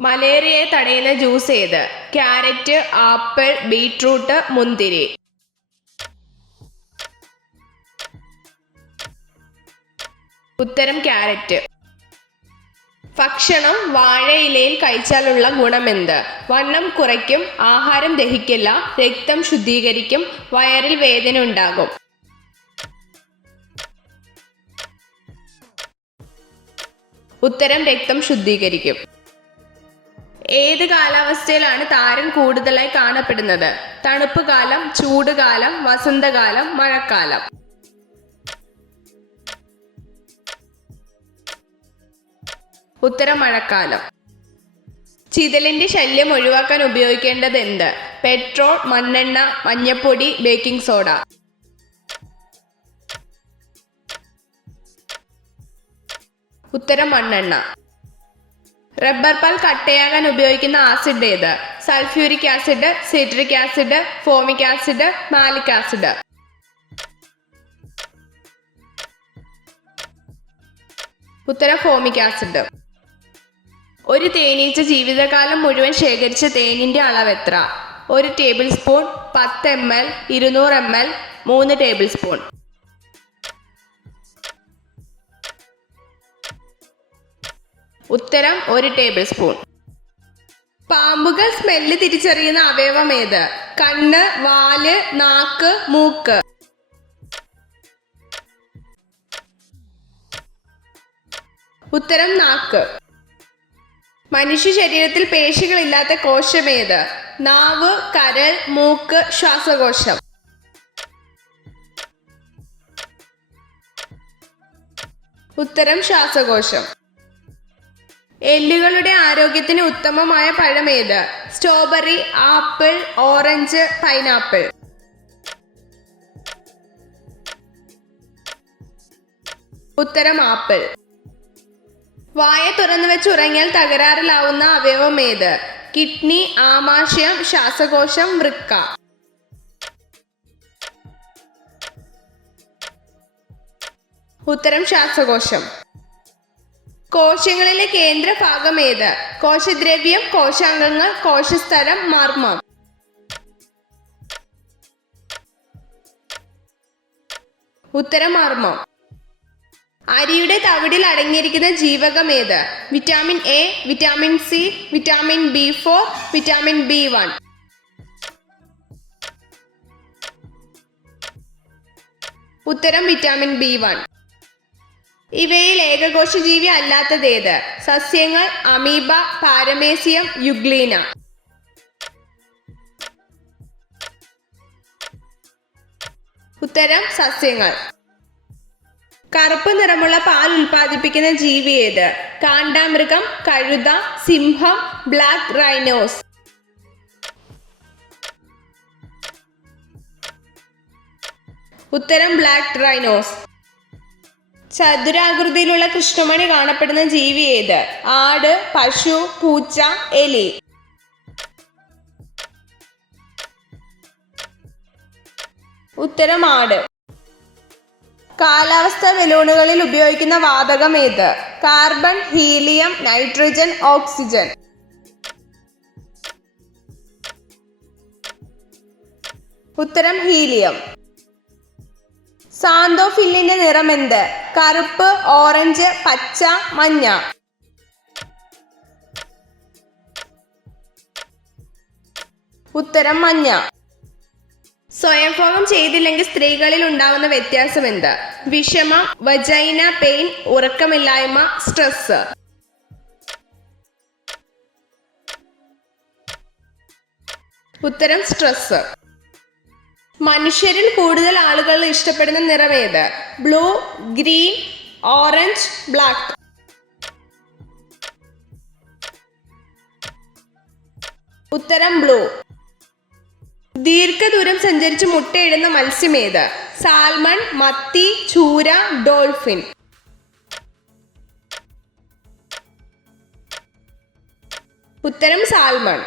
മലേറിയയെ തടയുന്ന ജ്യൂസ് ഏത്? Carrot, apple, beetroot, മുന്തിരി. ഉത്തരം ക്യാരറ്റ്. ഭക്ഷണം വാഴയിലയിൽ കഴിച്ചാലുള്ള ഗുണമെന്ത്? വണ്ണം കുറയ്ക്കും, ആഹാരം ദഹിക്കില്ല, രക്തം ശുദ്ധീകരിക്കും, വയറിൽ വേദന ഉണ്ടാകും. ഉത്തരം രക്തം ശുദ്ധീകരിക്കും. ഏത് കാലാവസ്ഥയിലാണ് താരൻ കൂടുതലായി കാണപ്പെടുന്നത്? തണുപ്പ് കാലം, ചൂടുകാലം, വസന്തകാലം, മഴക്കാലം. ഉത്തരം മഴക്കാലം. ചിതലിന്റെ ശല്യം ഒഴിവാക്കാൻ ഉപയോഗിക്കേണ്ടത് എന്ത്? പെട്രോൾ, മണ്ണെണ്ണ, മഞ്ഞപ്പൊടി, ബേക്കിംഗ് സോഡ. ഉത്തരം മണ്ണെണ്ണ. റബ്ബർ പാൽ കട്ടയാകാൻ ഉപയോഗിക്കുന്ന ആസിഡ് ഏത്? Sulphuric acid, citric acid, formic acid, malic acid. ഉത്തരം ഫോമിക് ആസിഡ്. ഒരു തേനീച്ച ജീവിതകാലം മുഴുവൻ ശേഖരിച്ച തേനിന്റെ അളവ് എത്ര? 1 table spoon, 10 ml, 200 ml, 3 table spoon. ഉത്തരം 1 ടേബിൾ സ്പൂൺ. പാമ്പുകൾ സ്മെല്ല് തിരിച്ചറിയുന്ന അവയവം ഏത്? കണ്ണ്, വാല്, നാക്ക്, മൂക്ക്. ഉത്തരം നാക്ക്. മനുഷ്യ ശരീരത്തിൽ പേശികളില്ലാത്ത കോശമേത്? നാവ്, കരൾ, മൂക്ക്, ശ്വാസകോശം. ഉത്തരം ശ്വാസകോശം. എല്ലുകളുടെ ആരോഗ്യത്തിന് ഉത്തമമായ പഴമേത്? Strawberry, apple, orange, pineapple. ഉത്തരം ആപ്പിൾ. വായ തുറന്നു വെച്ച് ഉറങ്ങിയാൽ തകരാറിലാവുന്ന അവയവം ഏത്? കിഡ്നി, ആമാശയം, ശ്വാസകോശം, വൃക്ക. ഉത്തരം ശ്വാസകോശം. കോശങ്ങളിലെ കേന്ദ്ര ഭാഗം ഏത്? കോശദ്രവ്യം, കോശാംഗങ്ങൾ, കോശസ്തരം, മർമ്മം. ഉത്തരം മർമ്മം. അരിയുടെ തവിടിൽ അടങ്ങിയിരിക്കുന്ന ജീവകം ഏത്? Vitamin A, vitamin C, vitamin B4, vitamin B1. ഉത്തരം വിറ്റാമിൻ B1. ഇവയിൽ ഏകകോശജീവി അല്ലാത്തതേത്? സസ്യങ്ങൾ, അമീബ, പാരമേസിയം, യുഗ്ലീന. ഉത്തരം സസ്യങ്ങൾ. കറുപ്പ് നിറമുള്ള പാൽ ഉൽപ്പാദിപ്പിക്കുന്ന ജീവി ഏത്? കാണ്ടാമൃഗം, കഴുത, സിംഹം, ബ്ലാക്ക് റൈനോസ്. ഉത്തരം ബ്ലാക്ക് റൈനോസ്. ചതുരാകൃതിയിലുള്ള കൃഷ്ണമണി കാണപ്പെടുന്ന ജീവി ഏത്? ആട്, പശു, പൂച്ച, എലി. ഉത്തരം ആട്. കാലാവസ്ഥാ ബലൂണുകളിൽ ഉപയോഗിക്കുന്ന വാതകം ഏത്? Carbon, helium, nitrogen, oxygen. ഉത്തരം ഹീലിയം. സാന്തോഫില്ലിന്റെ നിറം എന്ത്? കറുപ്പ്, ഓറഞ്ച്, പച്ച, മഞ്ഞ. ഉത്തരം മഞ്ഞ. സ്വയംഭോഗം ചെയ്തില്ലെങ്കിൽ സ്ത്രീകളിൽ ഉണ്ടാകുന്ന വ്യത്യാസം എന്ത്? വിഷമം, വജൈന പെയിൻ, ഉറക്കമില്ലായ്മ, സ്ട്രെസ്. ഉത്തരം സ്ട്രെസ്. മനുഷ്യരിൽ കൂടുതൽ ആളുകൾ ഇഷ്ടപ്പെടുന്ന നിറം ഏത്? Blue, green, orange, black. ഉത്തരം ബ്ലൂ. ദീർഘദൂരം സഞ്ചരിച്ച് മുട്ടയിടുന്ന മത്സ്യം ഏത്? സാൽമൺ, മത്തി, ചൂര, ഡോൾഫിൻ. ഉത്തരം സാൽമൺ.